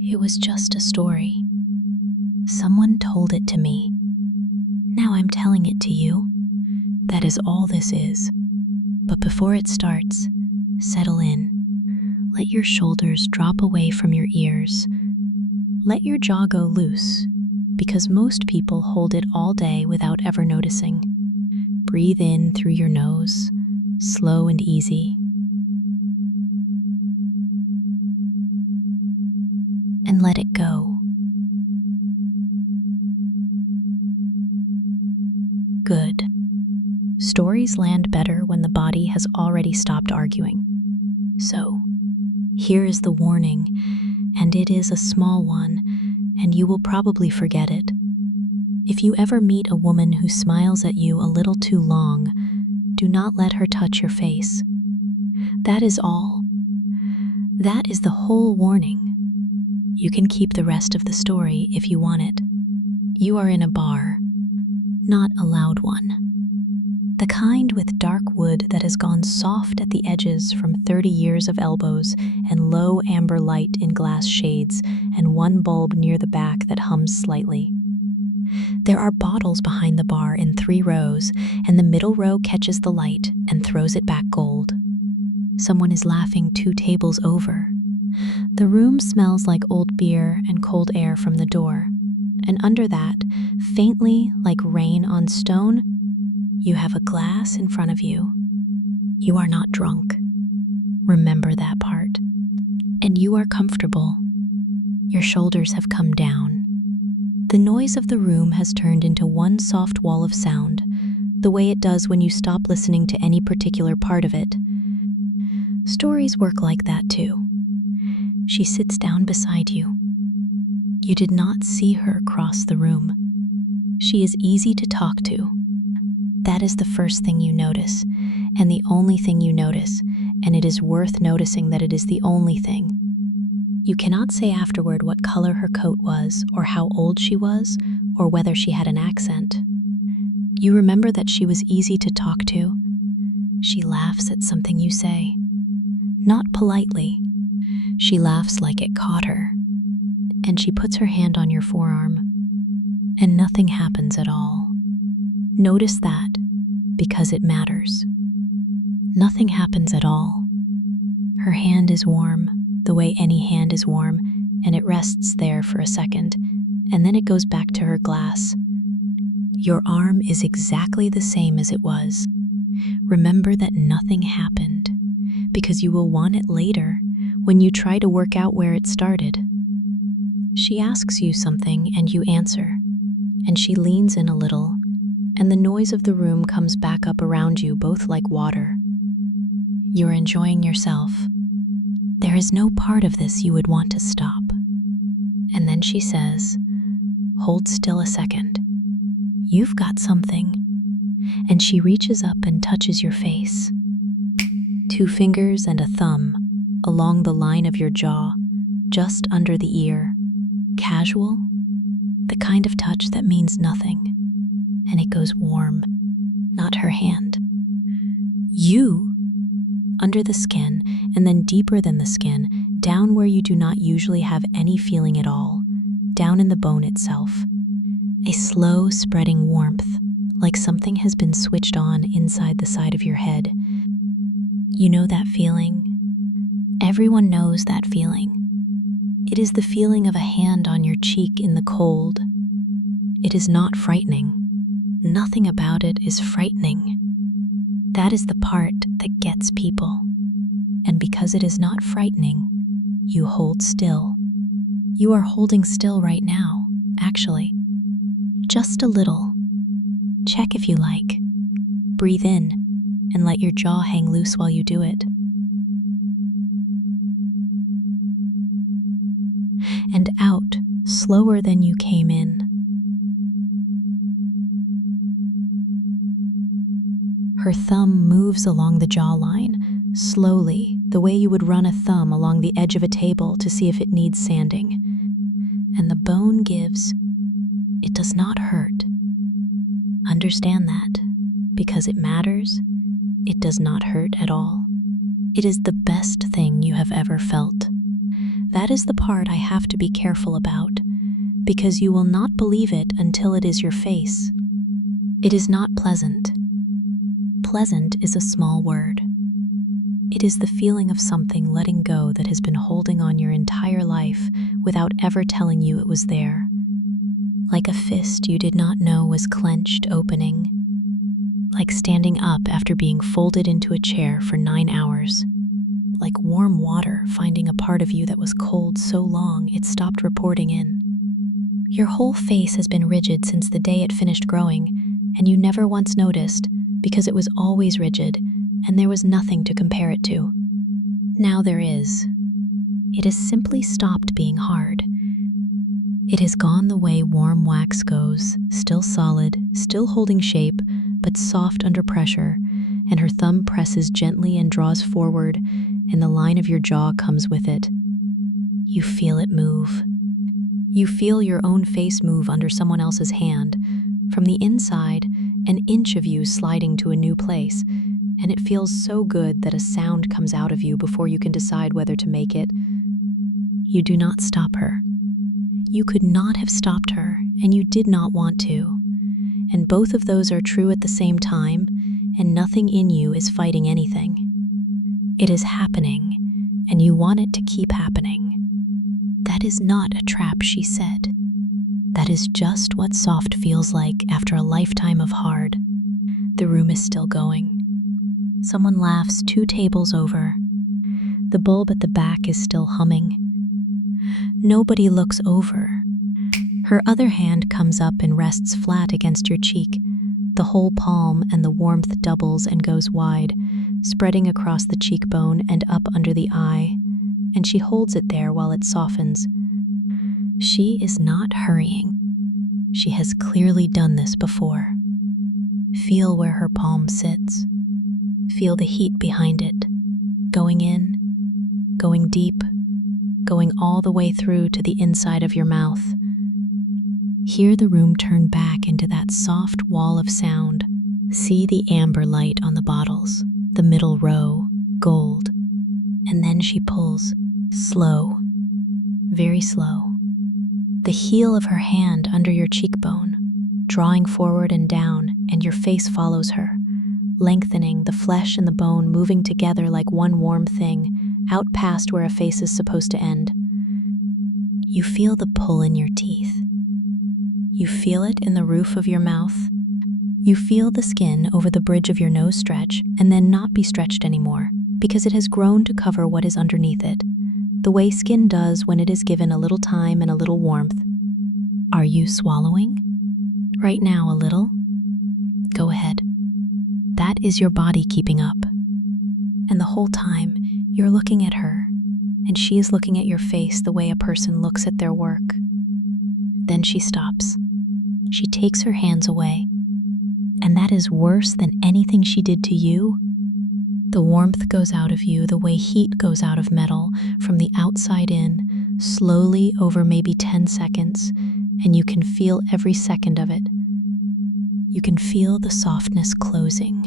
It was just a story. Someone told it to me. Now I'm telling it to you. That is all this is. But before it starts, settle in. Let your shoulders drop away from your ears. Let your jaw go loose, because most people hold it all day without ever noticing. Breathe in through your nose, slow and easy. And let it go. Good. Stories land better when the body has already stopped arguing. So, here is the warning, and it is a small one, and you will probably forget it. If you ever meet a woman who smiles at you a little too long, do not let her touch your face. That is all. That is the whole warning. You can keep the rest of the story if you want it. You are in a bar, not a loud one. The kind with dark wood that has gone soft at the edges from 30 years of elbows and low amber light in glass shades and one bulb near the back that hums slightly. There are bottles behind the bar in 3 rows, and the middle row catches the light and throws it back gold. Someone is laughing 2 tables over. The room smells like old beer and cold air from the door, and under that, faintly like rain on stone, you have a glass in front of you. You are not drunk. Remember that part. And you are comfortable. Your shoulders have come down. The noise of the room has turned into one soft wall of sound, the way it does when you stop listening to any particular part of it. Stories work like that too. She sits down beside you. You did not see her cross the room. She is easy to talk to. That is the first thing you notice, and the only thing you notice, and it is worth noticing that it is the only thing. You cannot say afterward what color her coat was, or how old she was, or whether she had an accent. You remember that she was easy to talk to. She laughs at something you say. Not politely. She laughs like it caught her. And she puts her hand on your forearm. And nothing happens at all. Notice that, because it matters. Nothing happens at all. Her hand is warm, the way any hand is warm, and it rests there for a second, and then it goes back to her glass. Your arm is exactly the same as it was. Remember that nothing happened, because you will want it later when you try to work out where it started. She asks you something and you answer, and she leans in a little, and the noise of the room comes back up around you, both like water. You're enjoying yourself. There is no part of this you would want to stop. And then she says, "Hold still a second. You've got something." And she reaches up and touches your face. 2 fingers and a thumb along the line of your jaw, just under the ear. Casual, the kind of touch that means nothing. And it goes warm, not her hand. You, under the skin, and then deeper than the skin, down where you do not usually have any feeling at all, down in the bone itself. A slow spreading warmth, like something has been switched on inside the side of your head. You know that feeling? Everyone knows that feeling. It is the feeling of a hand on your cheek in the cold. It is not frightening. Nothing about it is frightening. That is the part that gets people. And because it is not frightening, you hold still. You are holding still right now, actually. Just a little. Check if you like. Breathe in and let your jaw hang loose while you do it. And out, slower than you came in. Her thumb moves along the jawline, slowly, the way you would run a thumb along the edge of a table to see if it needs sanding. And the bone gives. It does not hurt. Understand that, because it matters, it does not hurt at all. It is the best thing you have ever felt. That is the part I have to be careful about, because you will not believe it until it is your face. It is not pleasant. Pleasant is a small word. It is the feeling of something letting go that has been holding on your entire life without ever telling you it was there. Like a fist you did not know was clenched opening. Like standing up after being folded into a chair for 9 hours. Like warm water finding a part of you that was cold so long it stopped reporting in. Your whole face has been rigid since the day it finished growing, and you never once noticed because it was always rigid and there was nothing to compare it to. Now there is. It has simply stopped being hard. It has gone the way warm wax goes, still solid, still holding shape, but soft under pressure, and her thumb presses gently and draws forward, and the line of your jaw comes with it. You feel it move. You feel your own face move under someone else's hand. From the inside, an inch of you sliding to a new place, and it feels so good that a sound comes out of you before you can decide whether to make it. You do not stop her. You could not have stopped her, and you did not want to. And both of those are true at the same time, and nothing in you is fighting anything. It is happening, and you want it to keep happening. That is not a trap, she said. That is just what soft feels like after a lifetime of hard. The room is still going. Someone laughs 2 tables over. The bulb at the back is still humming. Nobody looks over. Her other hand comes up and rests flat against your cheek. The whole palm and the warmth doubles and goes wide, spreading across the cheekbone and up under the eye, and she holds it there while it softens. She is not hurrying. She has clearly done this before. Feel where her palm sits. Feel the heat behind it, going in, going deep, going all the way through to the inside of your mouth. Hear the room turn back into that soft wall of sound. See the amber light on the bottles, the middle row, gold. And then she pulls, slow, very slow. The heel of her hand under your cheekbone, drawing forward and down, and your face follows her, lengthening, the flesh and the bone moving together like one warm thing, out past where a face is supposed to end. You feel the pull in your teeth. You feel it in the roof of your mouth. You feel the skin over the bridge of your nose stretch and then not be stretched anymore because it has grown to cover what is underneath it, the way skin does when it is given a little time and a little warmth. Are you swallowing? Right now, a little? Go ahead. That is your body keeping up. And the whole time, you're looking at her, and she is looking at your face the way a person looks at their work. Then she stops. She takes her hands away. And that is worse than anything she did to you. The warmth goes out of you the way heat goes out of metal, from the outside in, slowly over maybe 10 seconds, and you can feel every second of it. You can feel the softness closing.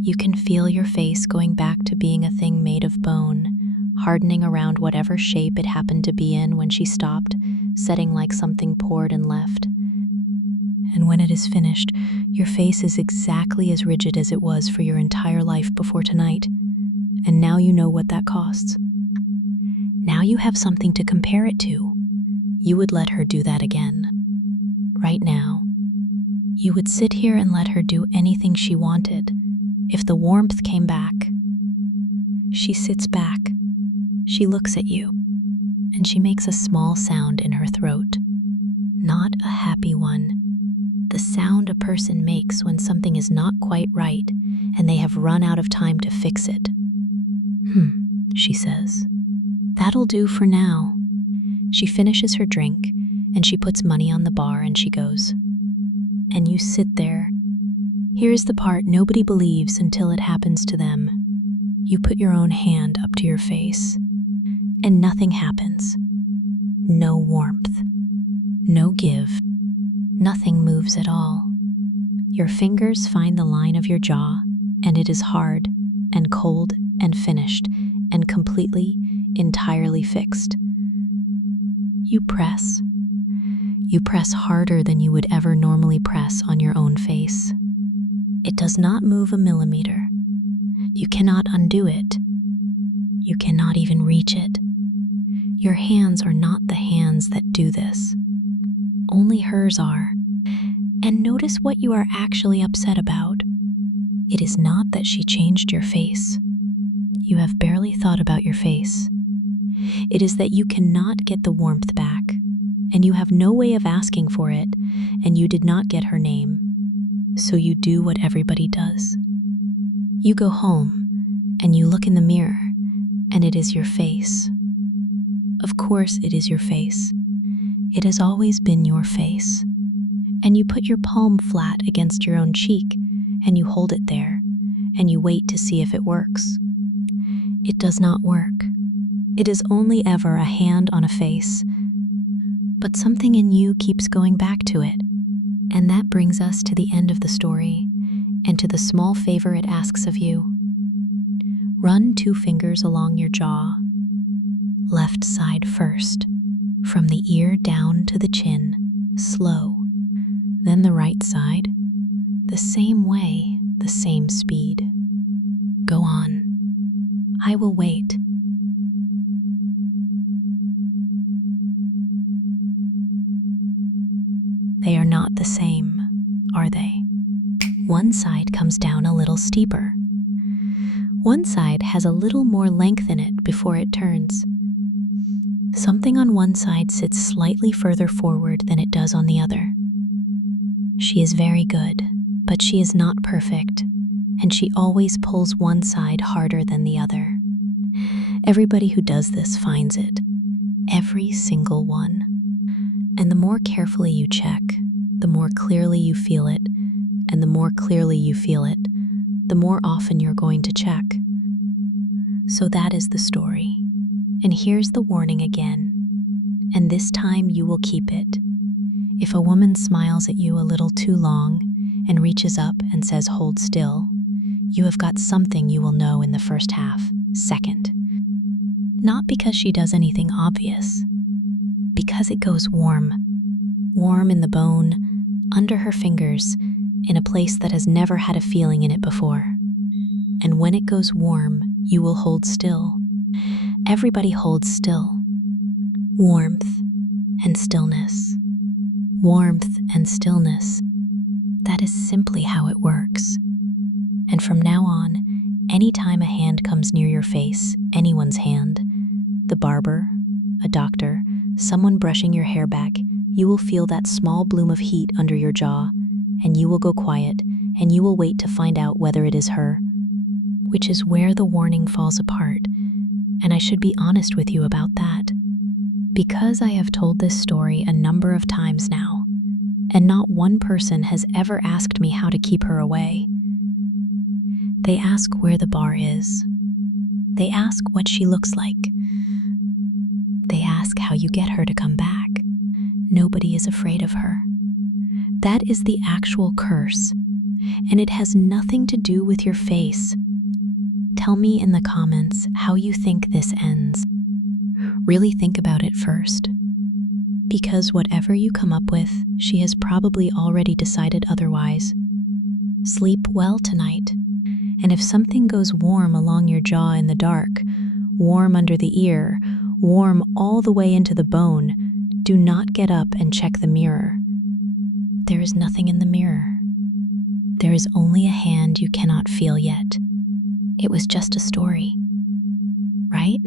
You can feel your face going back to being a thing made of bone, hardening around whatever shape it happened to be in when she stopped, setting like something poured and left. And when it is finished, your face is exactly as rigid as it was for your entire life before tonight. And now you know what that costs. Now you have something to compare it to. You would let her do that again. Right now. You would sit here and let her do anything she wanted. If the warmth came back. She sits back. She looks at you. And she makes a small sound in her throat. Not a happy one. The sound a person makes when something is not quite right and they have run out of time to fix it. She says. That'll do for now. She finishes her drink and she puts money on the bar and she goes. And you sit there. Here's the part nobody believes until it happens to them. You put your own hand up to your face and nothing happens. No warmth. No give. Nothing moves at all. Your fingers find the line of your jaw, and it is hard, and cold, and finished, and completely, entirely fixed. You press. You press harder than you would ever normally press on your own face. It does not move a millimeter. You cannot undo it. You cannot even reach it. Your hands are not the hands that do this. Only hers are. And notice what you are actually upset about. It is not that she changed your face. You have barely thought about your face. It is that you cannot get the warmth back, and you have no way of asking for it, and you did not get her name. So you do what everybody does. You go home, and you look in the mirror, and it is your face. Of course it is your face. It has always been your face. And you put your palm flat against your own cheek, and you hold it there, and you wait to see if it works. It does not work. It is only ever a hand on a face. But something in you keeps going back to it. And that brings us to the end of the story, and to the small favor it asks of you. Run 2 fingers along your jaw, left side first, from the ear down to the chin, slow. Then the right side, the same way, the same speed. Go on. I will wait. They are not the same, are they? One side comes down a little steeper. One side has a little more length in it before it turns. Something on one side sits slightly further forward than it does on the other. She is very good, but she is not perfect, and she always pulls one side harder than the other. Everybody who does this finds it, every single one. And the more carefully you check, the more clearly you feel it, and the more clearly you feel it, the more often you're going to check. So that is the story. And here's the warning again. And this time you will keep it. If a woman smiles at you a little too long and reaches up and says, "Hold still," you have got something you will know in the first half, second. Not because she does anything obvious, because it goes warm. Warm in the bone, under her fingers, in a place that has never had a feeling in it before. And when it goes warm, you will hold still. Everybody holds still. Warmth and stillness. Warmth and stillness. That is simply how it works. And from now on, anytime a hand comes near your face, anyone's hand, the barber, a doctor, someone brushing your hair back, you will feel that small bloom of heat under your jaw, and you will go quiet, and you will wait to find out whether it is her, which is where the warning falls apart. And I should be honest with you about that. Because I have told this story a number of times now, and not one person has ever asked me how to keep her away. They ask where the bar is. They ask what she looks like. They ask how you get her to come back. Nobody is afraid of her. That is the actual curse, and it has nothing to do with your face. Tell me in the comments how you think this ends. Really think about it first. Because whatever you come up with, she has probably already decided otherwise. Sleep well tonight. And if something goes warm along your jaw in the dark, warm under the ear, warm all the way into the bone, do not get up and check the mirror. There is nothing in the mirror. There is only a hand you cannot feel yet. It was just a story, right?